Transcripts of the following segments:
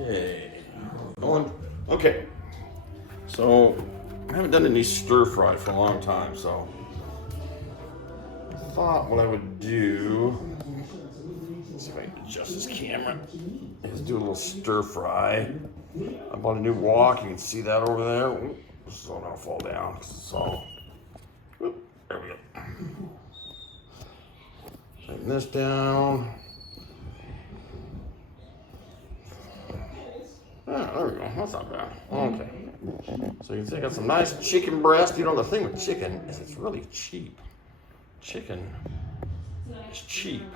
Okay. Okay. So I haven't done any stir fry for a long time, so I thought what I would do, let's see if I can adjust this camera, is do a little stir fry. I bought a new wok. You can see that over there. Ooh, this is all gonna fall down. It's all. Oop, there we go. Tighten this down. Ah, there we go. That's not bad. Okay. So you can see I got some nice chicken breast. You know, the thing with chicken is it's really cheap. Chicken is cheap.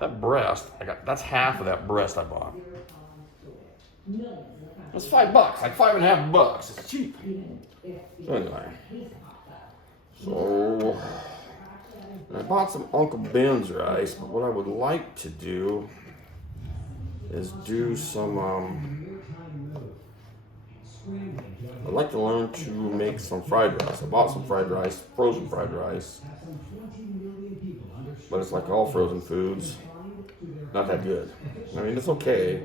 That breast, that's half of that breast I bought. That's $5, like $5.50. It's cheap. So anyway. So I bought some Uncle Ben's rice, but what I would like to do is do some I'd like to learn to make some fried rice. I bought some fried rice, frozen fried rice, but it's like all frozen foods, not that good. I mean, it's okay,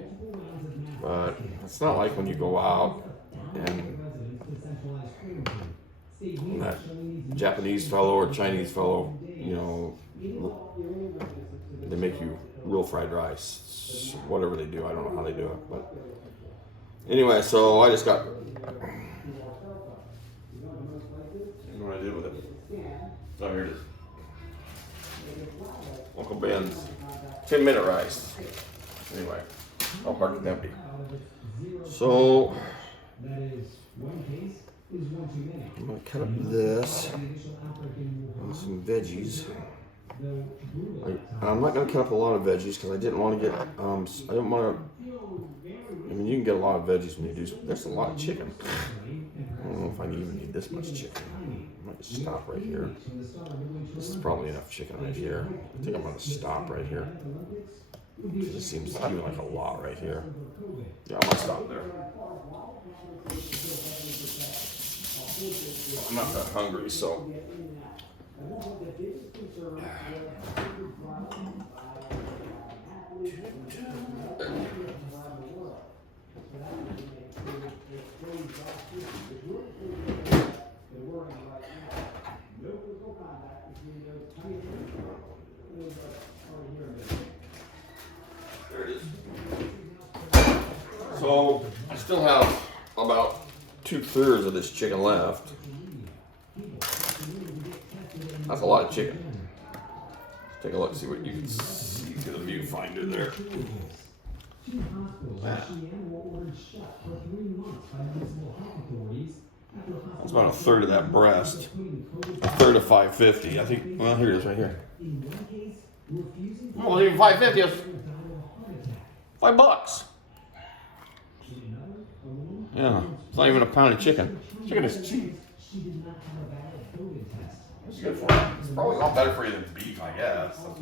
but it's not like when you go out and that Japanese fellow or Chinese fellow, you know, they make you real fried rice, whatever they do. I don't know how they do it, but anyway, so I just got. You know what I did with it? Oh, here it is. Uncle Ben's 10-minute rice. Anyway, I'll park it empty. So I'm gonna cut up this and some veggies. I'm not gonna cut up a lot of veggies because I didn't want to get. I don't want to. I mean, you can get a lot of veggies when you do. There's a lot of chicken. I don't know if I even need this much chicken. I might just stop right here. This is probably enough chicken right here. I think I'm gonna stop right here. It seems to me like a lot right here. Yeah, I'm gonna stop there. I'm not that hungry, so. There it is. So I still have about 2/3 of this chicken left. That's a lot of chicken. Take a look, see what you can see through the viewfinder there. That's about 1/3 of that breast. 1/3 of $5.50. I think. Well, here it is, right here. Well, even $5.50 is $5. Yeah, it's not even a pound of chicken. Chicken is cheap. It's good for you. It's probably a lot better for you than beef, I guess. So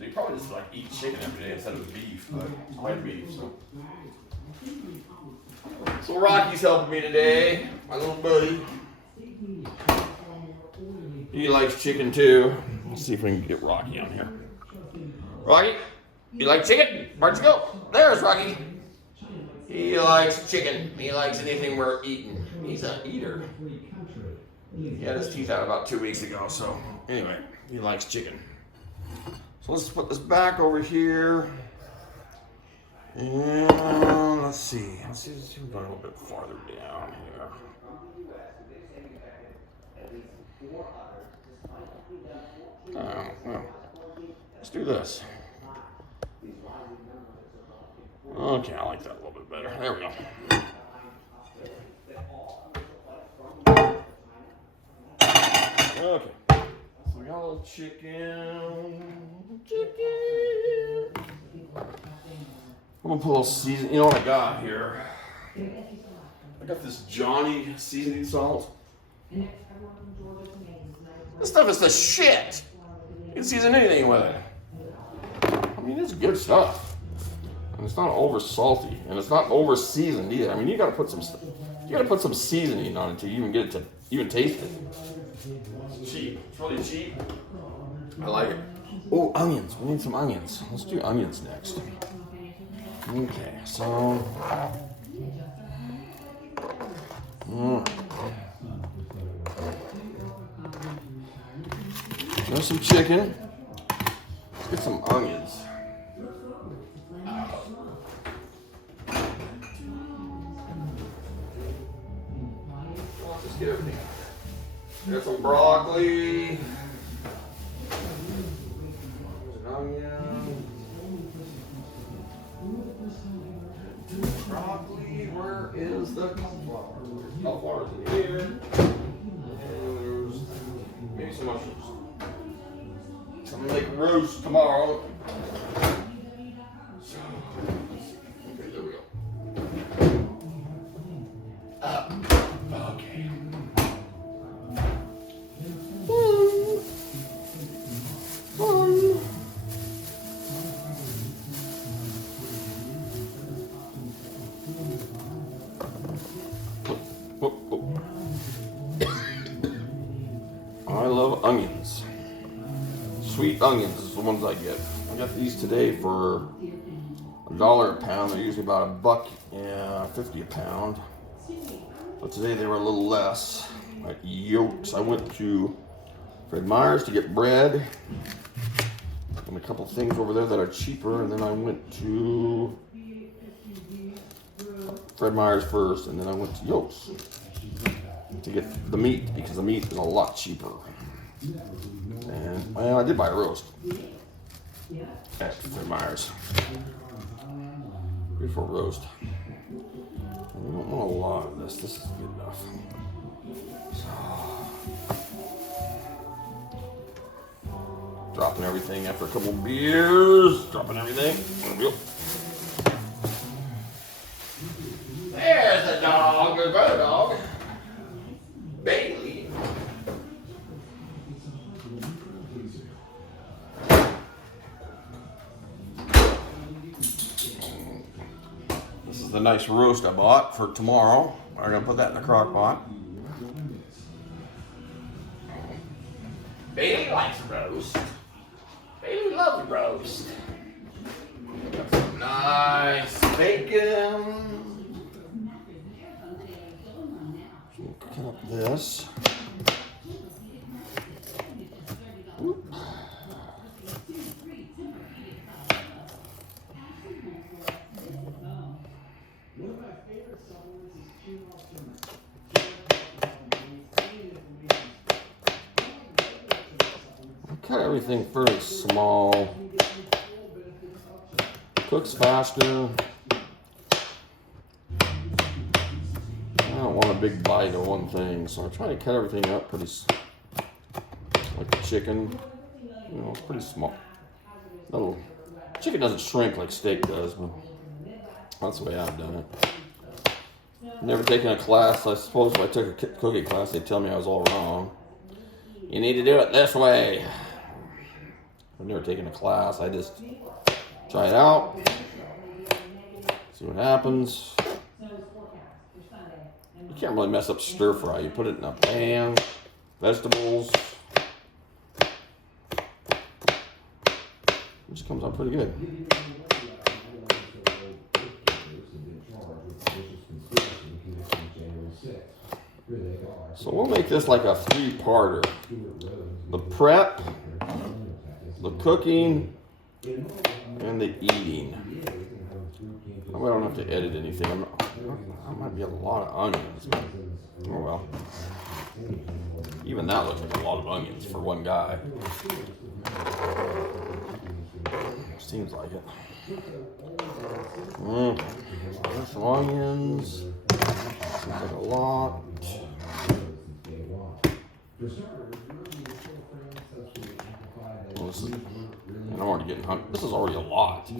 you probably just like eat chicken every day instead of beef, but I like beef. So Rocky's helping me today, my little buddy. He likes chicken too. Let's see if we can get Rocky on here. Rocky, you like chicken? Where'd you go? There's Rocky. He likes chicken. He likes anything we're eating. He's an eater. He had his teeth out about 2 weeks ago, so anyway, he likes chicken. So let's put this back over here. And let's see. Let's see if we're going a little bit farther down here. Well, let's do this. Okay, I like that a little bit better. There we go. Okay. So we got a little chicken. I'm gonna put a little season. You know what I got here? I got this Johnny seasoning salt. This stuff is the shit. You can season anything with it. I mean, it's good stuff. And it's not over salty, and it's not over seasoned either. I mean, you gotta put some seasoning on it to even get it to even taste it. It's cheap. It's really cheap. I like it. Oh, onions. We need some onions. Let's do onions next. Okay, so there's some chicken. Let's get some onions. Let's get everything. Got some broccoli. Onion. Broccoli. Where is the cauliflower? Cauliflower's in here. And there's maybe some mushrooms. Something like roast tomorrow. So, okay, there we go. Okay. Fun. I love onions. Sweet onions is the ones I get. I got these today for $1 a pound. They're usually about $1.50 a pound. But today they were a little less. Like yolks. I went to Fred Meyer's to get bread and a couple things over there that are cheaper, and then I went to Fred Meyer's first, and then I went to Yolks to get the meat because the meat is a lot cheaper. And well, I did buy a roast at Fred Meyer's. Beautiful roast. We don't want a lot of this. This is good enough. Dropping everything after a couple beers. Dropping everything. There we go. There's the dog. There's another dog. Bailey. This is the nice roast I bought for tomorrow. I'm going to put that in the crock pot. Bailey likes roast. Bailey loves roast. Got some nice bacon. Cut up this. Oop. Cut everything fairly small. Cooks faster. I don't want a big bite of one thing, so I'm trying to cut everything up pretty, like the chicken, you know, pretty small. Little chicken doesn't shrink like steak does, but that's the way I've done it. Never taken a class. I suppose if I took a cooking class, they'd tell me I was all wrong. You need to do it this way. I've never taken a class. I just try it out, see what happens. You can't really mess up stir fry. You put it in a pan, vegetables. It just comes out pretty good. So we'll make this like a 3-parter. The prep, the cooking, and the eating. I don't have to edit anything. That might be a lot of onions, but oh well. Even that looks like a lot of onions for one guy. Seems like it. There's some onions. Seems like a lot. Well, this is, and I'm already getting hungry. This is already a lot.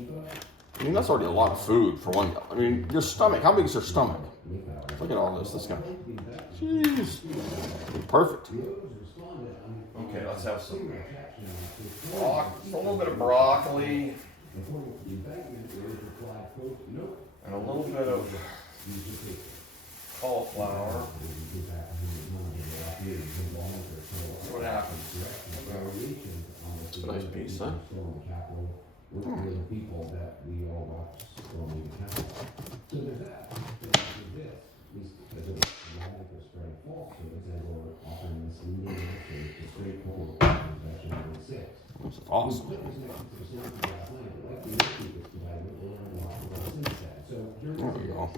I mean, that's already a lot of food for one guy. I mean, your stomach. How big is your stomach? Look at all this. This guy. Jeez. Perfect. Okay, let's have some a little bit of broccoli and a little bit of cauliflower. What happens? It's a nice piece, huh? people that we all watch Stormy the Cow. So there's that. There's this. Because it was dramatic or straight false. So it's or often misleading answers to straightforward questions actually number 6. This is awesome. There we go.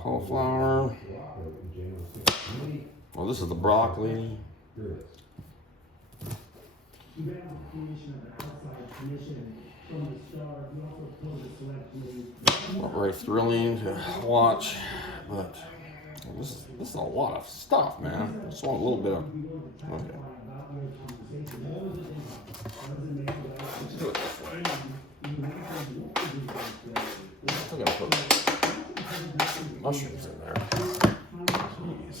Cauliflower. Well, this is the broccoli. Not very thrilling to watch, but this is a lot of stuff, man. I just want a little bit of. Okay. Let's do it this way. I'm still gonna put mushrooms in there. Jeez.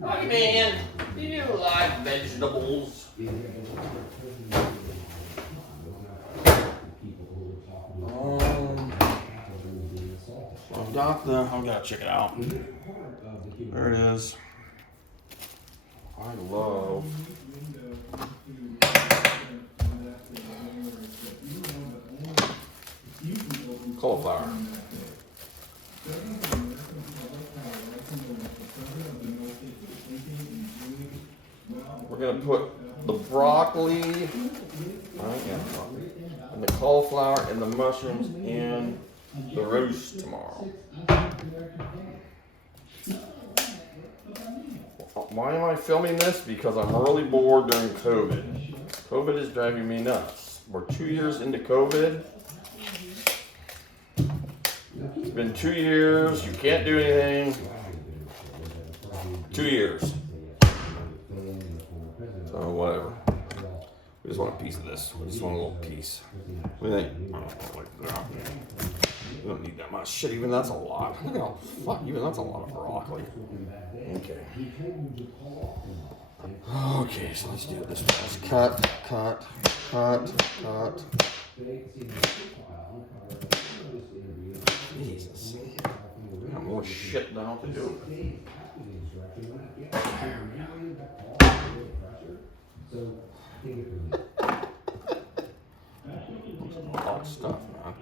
Hey man, do you like vegetables? I've got to check it out. There it is. I love cauliflower. We're going to put the broccoli, and the cauliflower and the mushrooms in the roast tomorrow. Why am I filming this? Because I'm really bored during COVID. COVID is driving me nuts. We're 2 years into COVID. It's been 2 years. You can't do anything. 2 years. So whatever. We just want a piece of this. We just want a little piece. What do you think? I don't know, like that. We don't need that much. Shit, even that's a lot. Look at how, fuck, even that's a lot of broccoli. Okay. Okay, so let's do it this way. Let's cut. Jesus. I got more shit than I have to do. A lot of stuff, man.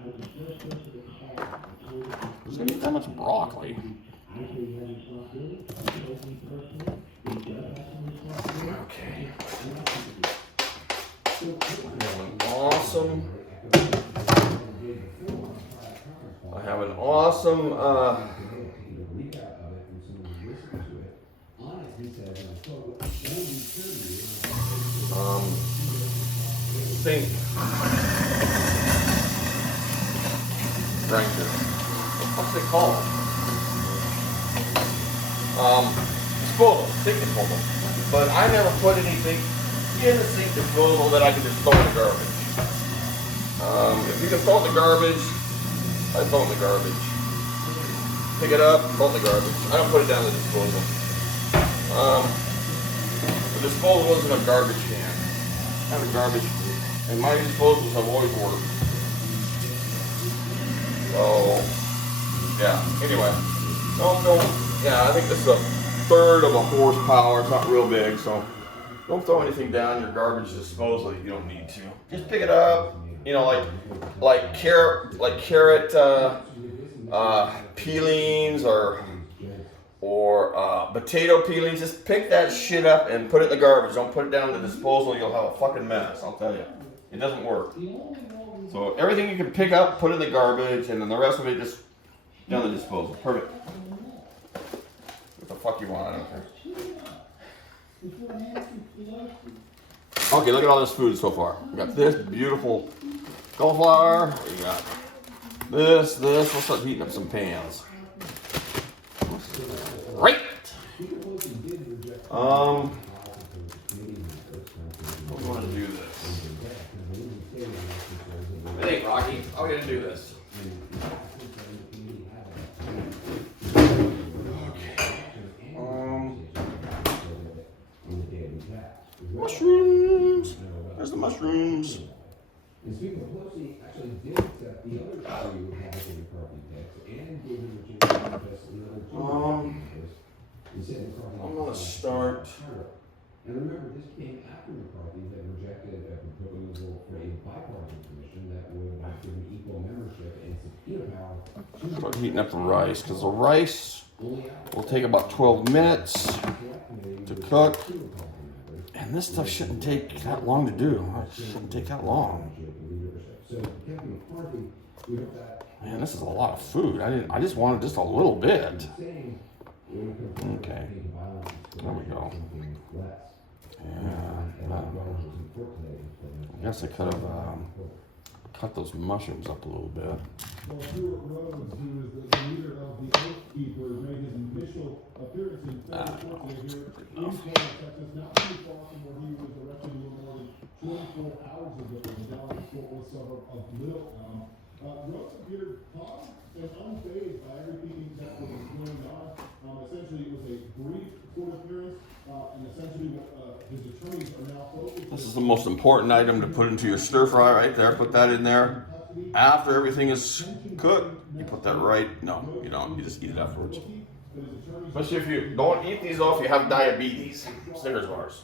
Who's gonna eat that much broccoli? Okay. I have an awesome sink grinder. What's it called? Disposal, sink disposal. But I never put anything in the sink disposal that I can just throw in the garbage. If you can throw it in the garbage, I throw it in the garbage. Pick it up, throw it in the garbage. I don't put it down the disposal. The disposal wasn't a garbage can. I have a garbage can. And my disposals have always worked. So, yeah. Anyway, I think this is a third of a horsepower. It's not real big, so don't throw anything down your garbage disposal that you don't need to. Just pick it up. You know, like carrot peelings or potato peelings. Just pick that shit up and put it in the garbage. Don't put it down in the disposal. You'll have a fucking mess. I'll tell you. It doesn't work. So everything you can pick up, put in the garbage, and then the rest of it just down the disposal. Perfect. What the fuck you want? I don't care. Okay, look at all this food so far. We got this beautiful cauliflower. We got this. Let's start heating up some pans. Right. We're going to do this. Hey, Rocky, how are we going to do this? Mushrooms. There's the mushrooms. start. And remember, this came after McCarthy had rejected a proposal for a bipartisan commission that would have given equal membership and subpoena power to Start heating up the rice, because the rice will take about 12 minutes to cook. And this stuff shouldn't take that long to do. It shouldn't take that long. So Kevin McCarthy, we hope that Man, this is a lot of food. I just wanted just a little bit. Okay. There we go. Yeah. I guess I could have cut those mushrooms up a little bit. Well, Stuart Rhodes, who is the leader of the Oath Keepers, made his initial appearance in federal court today here in Plano, Texas, not too far from where he was arrested a little more than 24 hours ago in the Dallas-Fort Worth suburb of Little Elm. Rhodes appeared calm and unfazed by everything that was going on. Essentially, it was a brief court appearance, and essentially what his attorneys are now focused. This is the most important item to put into your stir fry right there. Put that in there. After everything is cooked, you put that right. No, you don't. You just eat it afterwards. Especially if you don't eat these off, you have diabetes. Snickers bars.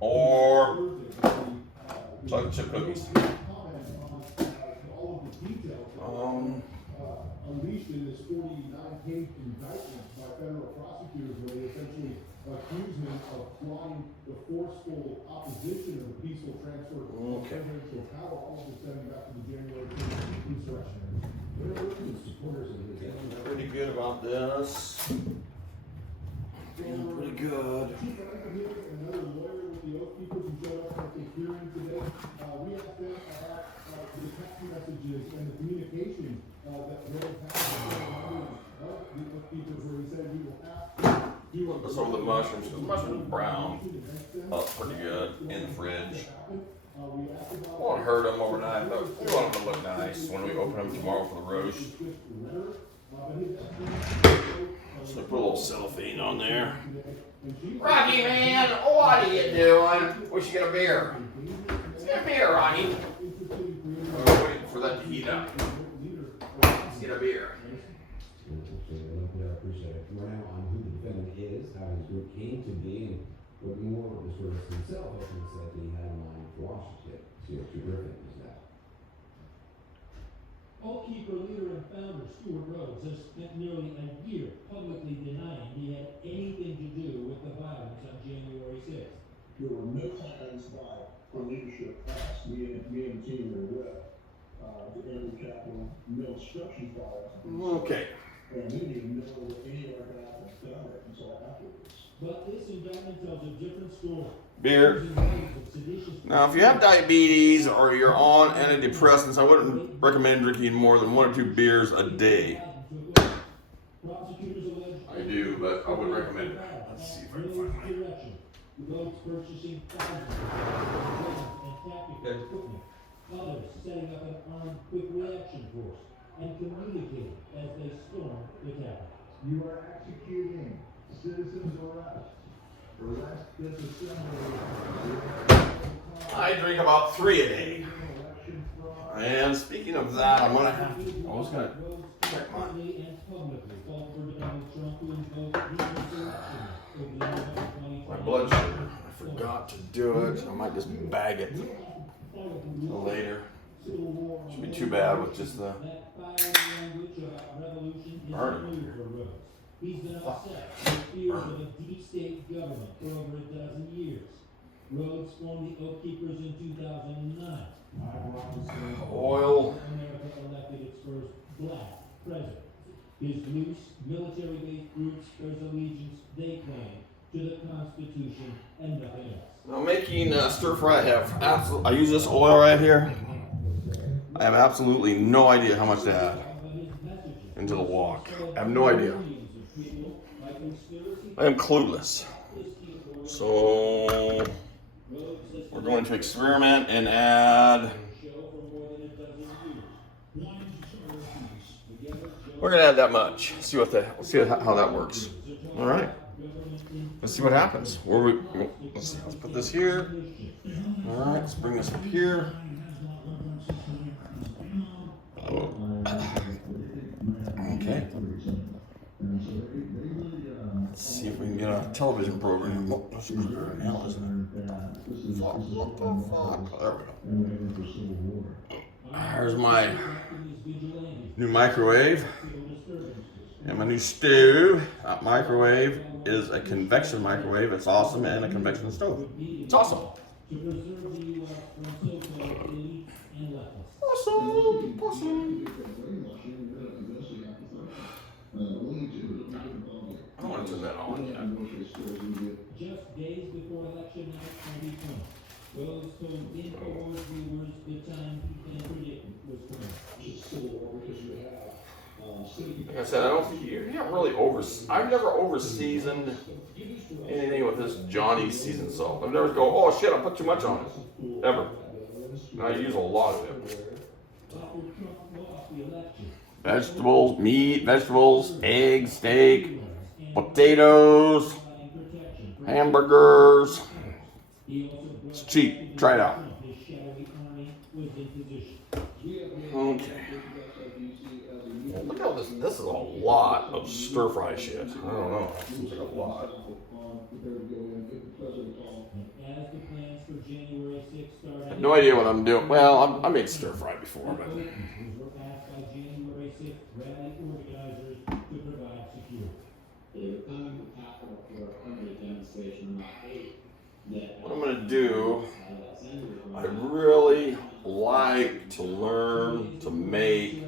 Or chocolate chip cookies. Unleashed in this 49-page indictment by federal prosecutors where they essentially accuse him of plotting the forceful opposition of the peaceful transfer of presidential power, all of this stemming back to the January 6th insurrection. Pretty good about this. Feeling pretty good. Another lawyer with the Oath Keepers who showed up at the hearing today. We asked them about the text messages and the communication that Rhodes had with the Oath Keepers, where he said he will have Some of the mushrooms. The mushrooms are brown. Oh, pretty good in the fridge. Won't hurt them overnight, but we want them to look nice when we open them tomorrow for the roast. So put a little cellophane on there. Rocky, man, what are you doing? We should get a beer. Let's get a beer, Rocky. We're waiting for that to heat up. Let's get a beer. We're now on who the defendant is, how his group came to be, and what more the source himself openly said that he had in mind for Washington. CO2 Griffin is that. Oath Keeper leader and founder Stuart Rhodes has spent nearly a year publicly denying he had anything to do with the violence on January 6th. There were no plans by our leadership past me and the team were with to enter the Capitol, no instructions by us. Okay. And we didn't even know what any of our guys had done it until afterwards. But this indictment tells a different story. Beer. Now, if you have diabetes or you're on antidepressants, I wouldn't recommend drinking more than 1 or 2 beers a day. I do, but I would recommend it. Let's see if I can find mine. Rhodes purchasing thousands of guns and tactical equipment. Others setting up an armed quick reaction force and communicating as they storm the Capitol. You are executing citizens' arrest. Arrest this assembly. I drink about 3 a day. And speaking of that, I was gonna check mine. My blood sugar. I forgot to do it. I might just bag it till later. Shouldn't be too bad with just the burning. He's been upset with fears of a deep state government for over a dozen years. Rhodes formed the Oath Keepers in 2009. Oil. America elected its first black president. His loose, military-based groups bears allegiance, they claim, to the Constitution and nothing else. Now making stir fry, I use this oil right here. I have absolutely no idea how much to add into the wok. I have no idea. I am clueless. So we're going to experiment and add. We're gonna add that much. See how that works. All right. Let's see what happens. Let's see. Let's put this here. All right. Let's bring this up here. Okay. Let's see if if we can get a television program. Oh, that's the hell, isn't it? Fuck, what the fuck? There we go. Here's my new microwave and my new stove. That microwave is a convection microwave. It's awesome, and a convection stove. It's awesome. Awesome, awesome. I don't want to turn that on yet. Just days before election night 2020, Rose told InfoWars viewers the time he can predict was coming. Like I said, I don't think you're not really I've never over seasoned anything with this Johnny seasoned salt. I've never go, oh shit, I put too much on it. Ever. And I use a lot of it. Vegetables, meat, vegetables, eggs, steak, potatoes, hamburgers. It's cheap. Try it out. Okay. Well, look how this is a lot of stir fry shit. I don't know. Seems like a lot. I have no idea what I'm doing. Well, I made stir fry before, but. What I'm gonna do, I really like to learn to make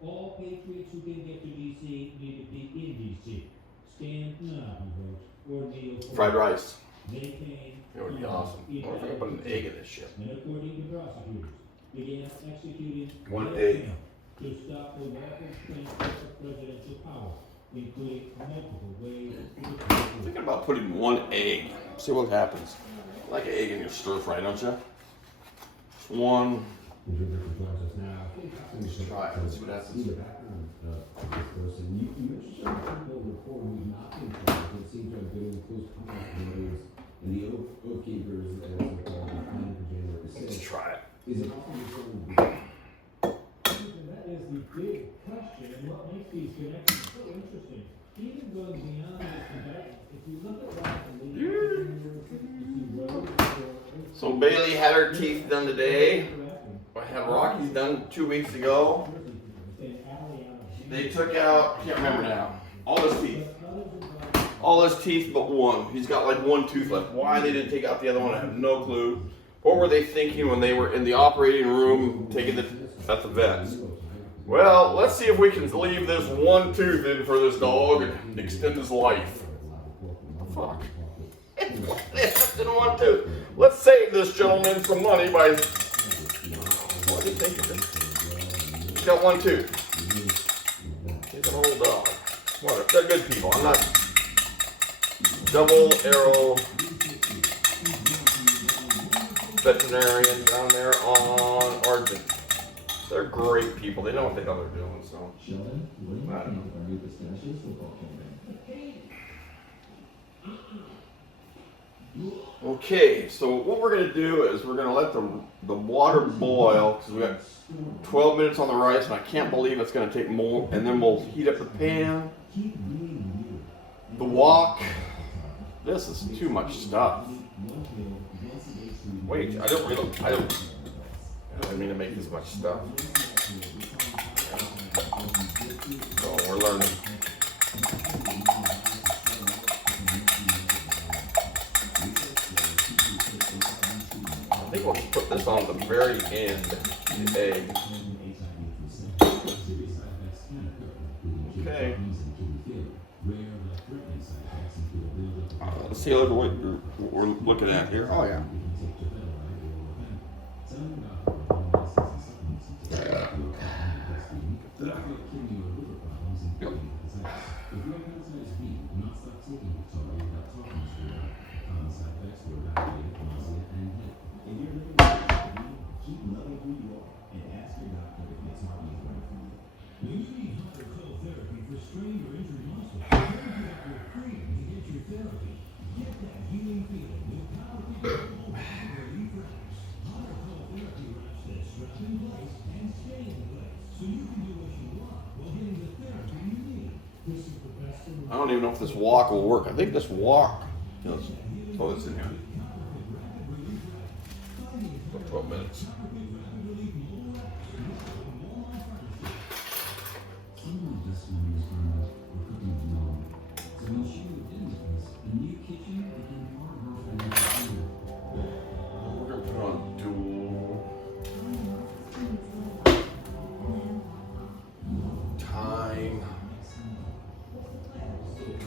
all patriots who can get to DC need to be in DC. Stand now, vote, or kneel for fried rice. maintain. It would be awesome. I wonder if I can put an egg in this shit. And according to prosecutors, began executing One their egg. plan to stop the lawful transfer of presidential power, including multiple ways I'm thinking about putting one egg. See what happens. I like an egg in your stir fry, don't you? Just one. Let's try it. Let's see what happens. You mentioned people before who've not been tried, but seem to have been in close contact with those and the oath keepers as a plan for January the 6th. Let's try it. Is it possible that is the big question, and what makes these connections so interesting. Even going beyond this debate, if you look at what So Bailey had her teeth done today. I had Rocky's done 2 weeks ago. They took out, I can't remember now, all his teeth. All his teeth but one. He's got like one tooth left. Why they didn't take out the other one, I have no clue. What were they thinking when they were in the operating room taking at the vets? Well, let's see if we can leave this one tooth in for this dog and extend his life. Fuck. Didn't want to. Let's save this gentleman some money by. What do you think? He's got one tooth. He's an old dog. What? They're good people. I'm not. Double arrow veterinarian down there on Argent. They're great people. They know what the hell they're doing. So. I don't know. Okay, so what we're gonna do is we're gonna let the water boil because we got 12 minutes on the rice, and I can't believe it's gonna take more. And then we'll heat up the pan, the wok. This is too much stuff. Wait, I didn't mean to make this much stuff. So we're learning. I think we'll put this on the very end, the egg. Okay. Let's see what we're looking at here. Oh yeah. don't even know if this wok will work. I think this wok. Let's throw this in here. For 12 minutes. We're gonna put on dual. Time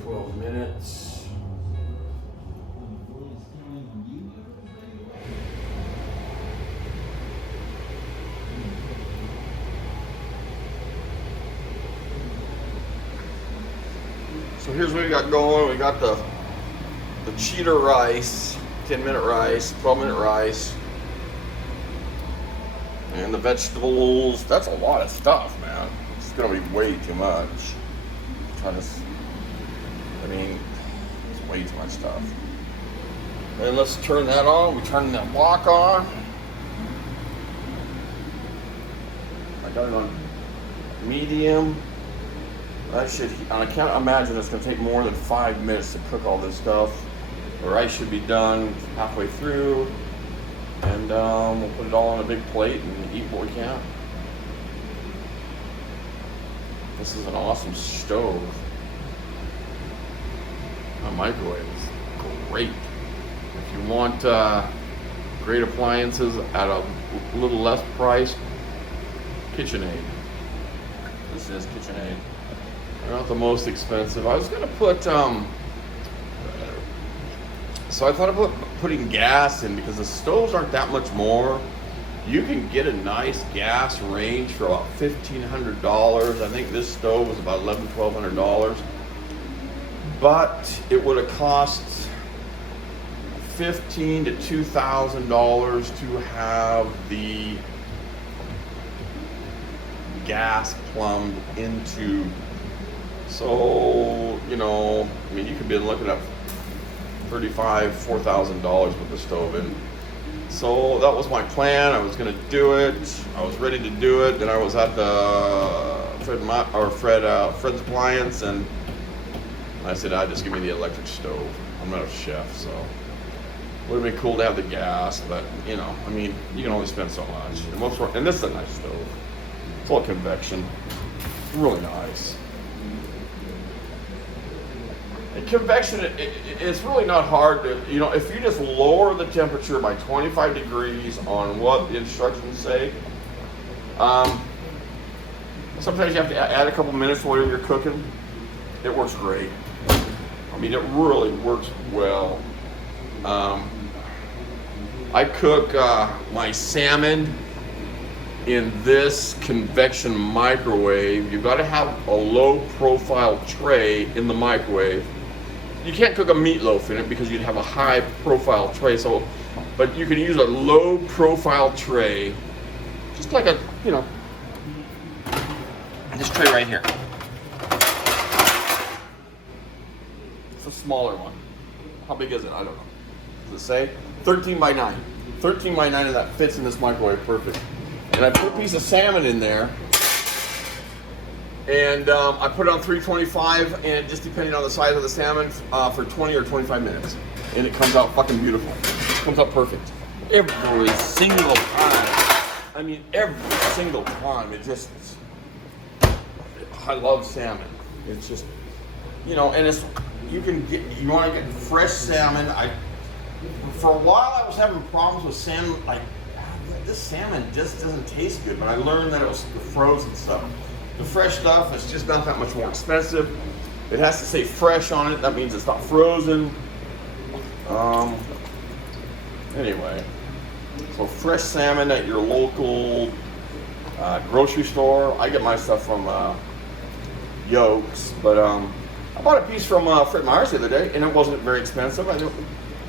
12 minutes. So here's what we got going. We got the cheater rice, 10-minute rice, 12-minute rice, and the vegetables. That's a lot of stuff, man. It's gonna be way too much. It's way too much stuff. And let's turn that on. We turn that wok on. I got it on medium. I can't imagine it's going to take more than 5 minutes to cook all this stuff. The rice should be done halfway through, and we'll put it all on a big plate and eat what we can. This is an awesome stove. My microwave is great. If you want great appliances at a little less price, KitchenAid. This is KitchenAid. They're not the most expensive. I was gonna put so I thought about putting gas in because the stoves aren't that much more. You can get a nice gas range for about $1,500. I think this stove was about $1,100-$1,200, but it would have cost $1,500 to $2,000 to have the gas plumbed into. So, you could be looking at $35,000, $4,000 with the stove in. So that was my plan. I was going to do it. I was ready to do it. Then I was at the Fred's Appliance, and I said, just give me the electric stove. I'm not a chef, so it would have been cool to have the gas, but you can only spend so much. And this is a nice stove. It's all convection. Really nice. And convection, it's really not hard to, if you just lower the temperature by 25 degrees on what the instructions say. Sometimes you have to add a couple minutes to whatever you're cooking. It works great. It really works well. I cook my salmon in this convection microwave. You've got to have a low profile tray in the microwave. You can't cook a meatloaf in it because you'd have a high profile tray, but you can use a low profile tray, just like this tray right here. It's a smaller one. How big is it? I don't know. Does it say? 13 by 9. 13 by 9, and that fits in this microwave perfect. And I put a piece of salmon in there, and I put it on 325, and just depending on the size of the salmon, for 20 or 25 minutes. And it comes out fucking beautiful. It comes out perfect. Every single time. Every single time. I love salmon. It's just, and you want to get fresh salmon. For a while I was having problems with salmon, this salmon just doesn't taste good, but I learned that it was the frozen stuff. The fresh stuff is just not that much more expensive. It has to say fresh on it. That means it's not frozen. Anyway, so fresh salmon at your local grocery store. I get my stuff from Yolks, but I bought a piece from Fred Meyer's the other day, and it wasn't very expensive. I think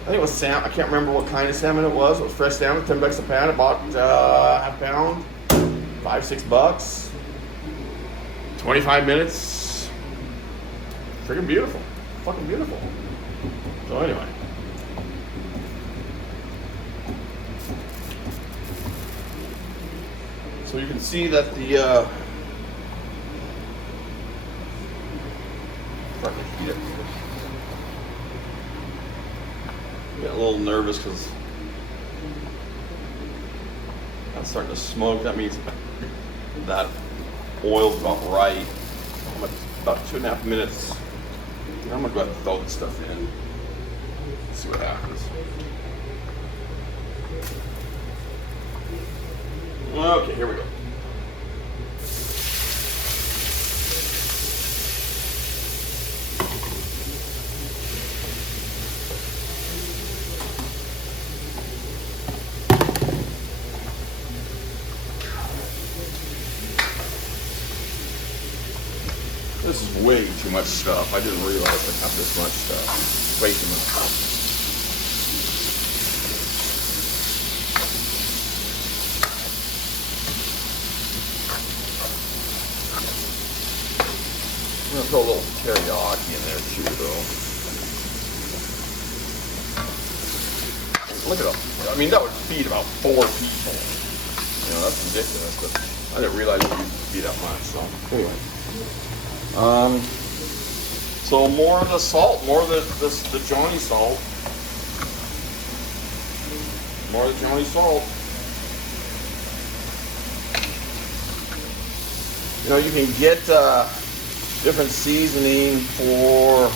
it was salmon. I can't remember what kind of salmon it was. It was fresh salmon, $10 a pound. I bought half pound, $5-6. 25 minutes. Freaking beautiful. Fucking beautiful. So anyway. So you can see that the if I can heat it. little nervous because I'm starting to smoke. That means that oil's about right. I'm at about 2.5 minutes. I'm gonna go ahead and throw this stuff in. See what happens. Okay, here we go. This is way too much stuff. I didn't realize I have this much stuff. Way too much. I'm gonna throw a little teriyaki in there too, though. Look at that. I mean, that would feed about 4 people. You know, that's ridiculous, but I didn't realize it would be that much. So anyway. So more of the salt, more of the Johnny salt. More of the Johnny salt. You know, you can get different seasoning for,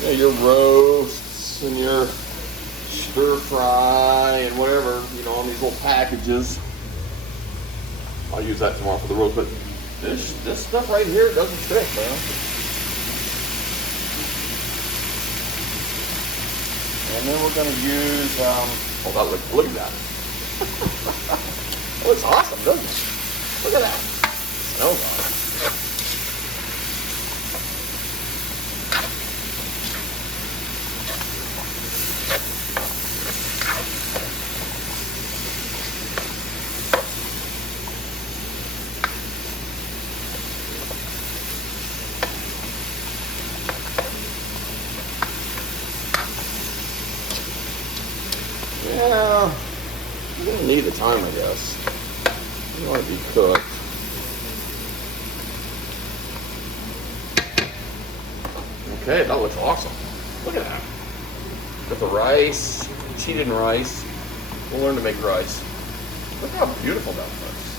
you know, your roasts and your stir fry and whatever, you know, on these little packages. I'll use that tomorrow for the roast, but this stuff right here does the trick, man. And then we're gonna use, oh, that look at that. That looks awesome, doesn't it? Look at that. It smells awesome. Yeah, you're gonna need the time, I guess. You want to be cooked. Okay, that looks awesome. Look at that. Got the rice, cheated in rice. We'll learn to make rice. Look how beautiful that looks.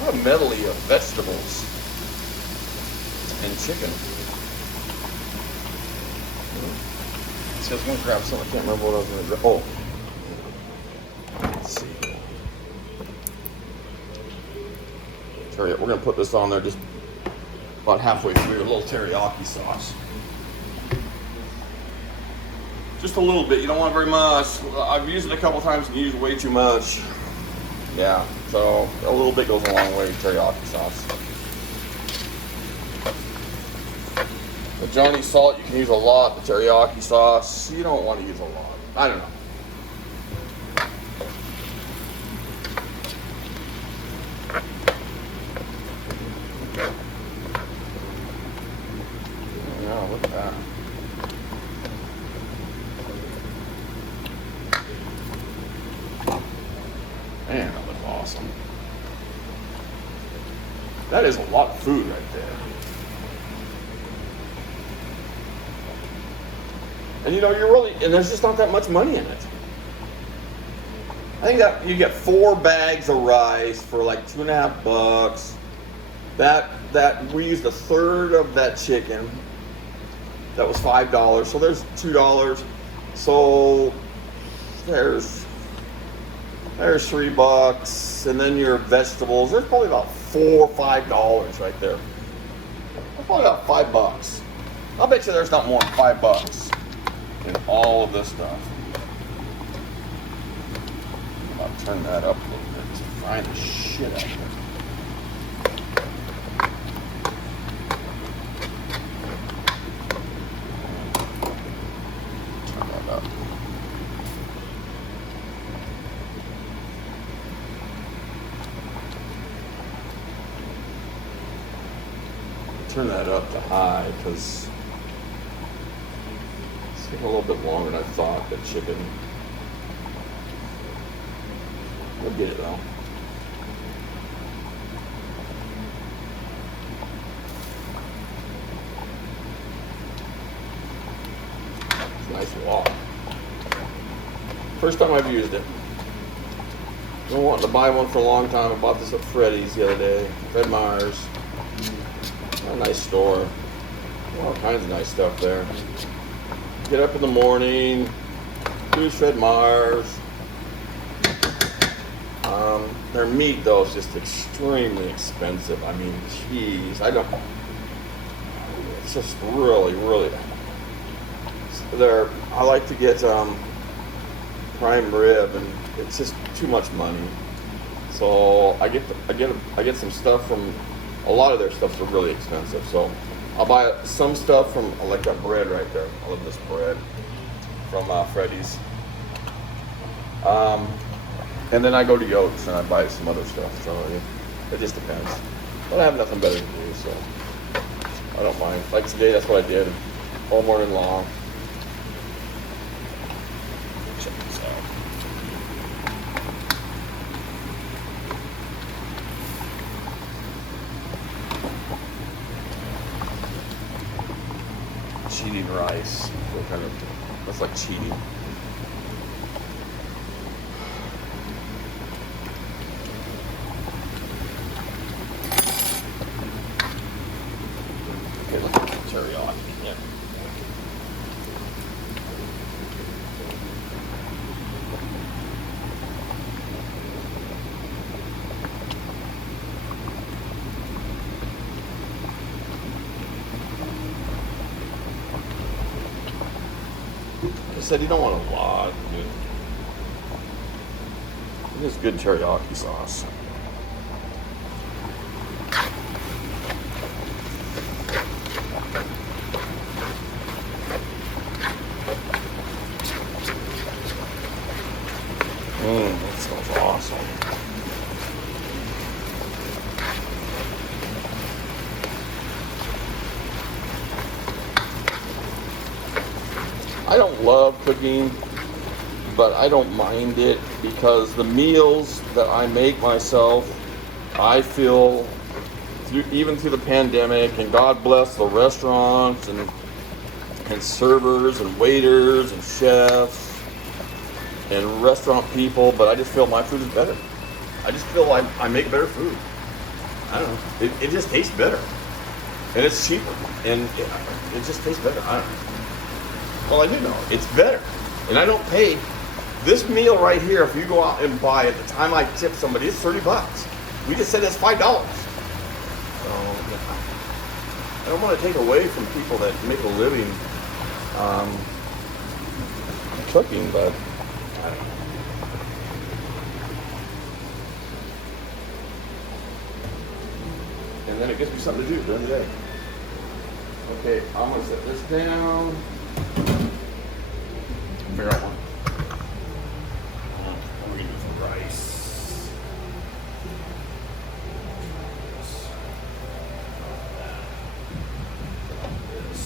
What a medley of vegetables and chicken. See, I was going to grab some. I can't remember what I was going to grab. Oh. Let's see. We're going to put this on there just about halfway through. A little teriyaki sauce. Just a little bit. You don't want very much. I've used it a couple times and used way too much. Yeah, so a little bit goes a long way. Teriyaki sauce. The Johnny salt, you can use a lot. The teriyaki sauce, you don't want to use a lot. I don't know. Yeah, look at that. Man, that looks awesome. That is a lot of food right there. And you know, and there's just not that much money in it. I think that you get 4 bags of rice for like $2.50. That we used a third of that chicken. That was $5. So there's $2. So there's $3, and then your vegetables. There's probably about $4 or $5 right there. That's probably about $5. I'll bet you there's not more than $5 in all of this stuff. I'll turn that up a little bit to find the shit out of it. Turn that up. Turn that up to high because it's taking a little bit longer than I thought. The chicken. We'll get it though. It's a nice walk. First time I've used it. Been wanting to buy one for a long time. I bought this at Freddy's the other day. Fred Meyer's. A nice store. All kinds of nice stuff there. Get up in the morning, do Fred Meyer's. Their meat though is just extremely expensive. I mean, geez, it's just really, really. I like to get prime rib, and it's just too much money. So I get some stuff from. A lot of their stuff's really expensive. So I'll buy some stuff from. I like that bread right there. I love this bread from Freddy's. And then I go to Yotes and I buy some other stuff. So it just depends. But I have nothing better to do, so I don't mind. Like today, that's what I did all morning long. Check this out. Cheating rice. That's like cheating. Okay, look at the teriyaki. Yeah. I said you don't want a lot. This is good teriyaki sauce. That smells awesome. I don't love cooking, but I don't mind it because the meals that I make myself, I feel, even through the pandemic, and God bless the restaurants and servers and waiters and chefs and restaurant people, but I just feel my food is better. I just feel I make better food. I don't know. It just tastes better. And it's cheaper. And it just tastes better. I don't know. Well, I do know. It's better. And I don't pay. This meal right here, if you go out and buy it, the time I tip somebody, it's $30. We just said it's $5. So I don't want to take away from people that make a living cooking, but I don't know. And then it gives me something to do during the day. Okay, I'm going to set this down. Figure out one. What are we going to do for rice? This.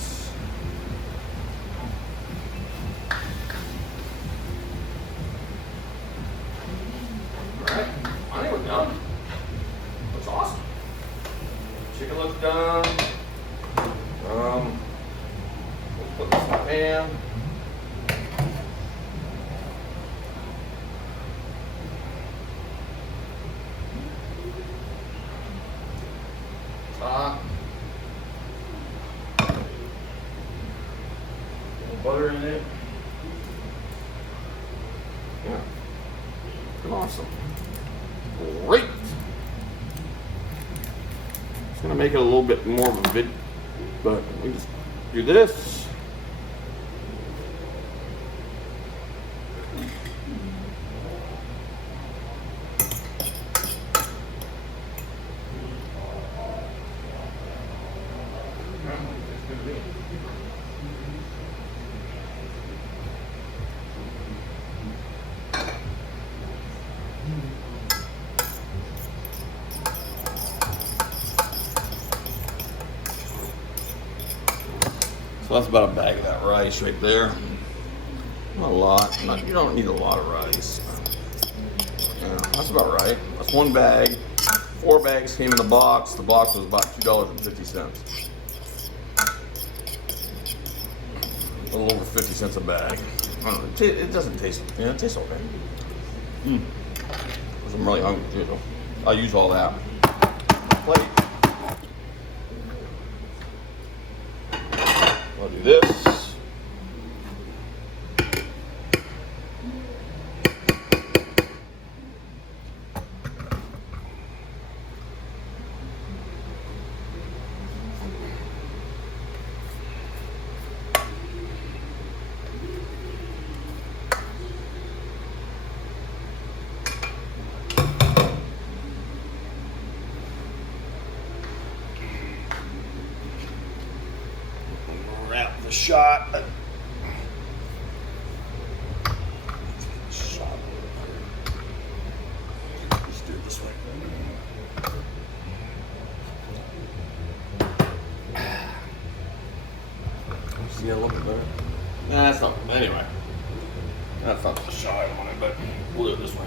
Alright, I think we're done. Looks awesome. Chicken looks done. Let's put this in the pan. Butter in it. Yeah. Awesome. Great. It's gonna make it a little bit more of a vid, but we just do this. So that's about a bag of that rice right there. Not a lot. You don't need a lot of rice. Yeah, that's about right. That's one bag. 4 bags came in the box. The box was about $2.50. A little over 50 cents a bag. I don't know, it doesn't taste, yeah, it tastes okay. Because I'm really hungry too, so I'll use all that. Plate. I'll do this. Wrap the shot. Let's do it this way. See a little bit better? Nah, that's not. Anyway, that's not the shot I wanted, but we'll do it this way.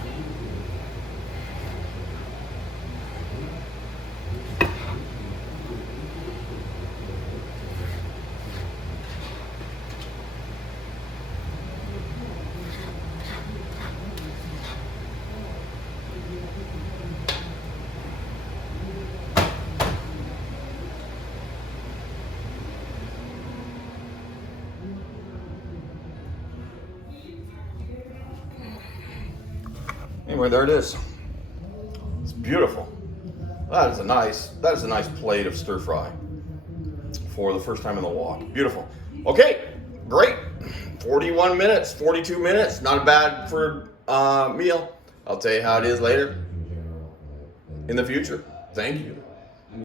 Anyway, there it is. It's beautiful. That is a nice plate of stir fry for the first time in the walk. Beautiful. Okay, great. 41 minutes, 42 minutes. Not bad for a meal. I'll tell you how it is later in the future. Thank you.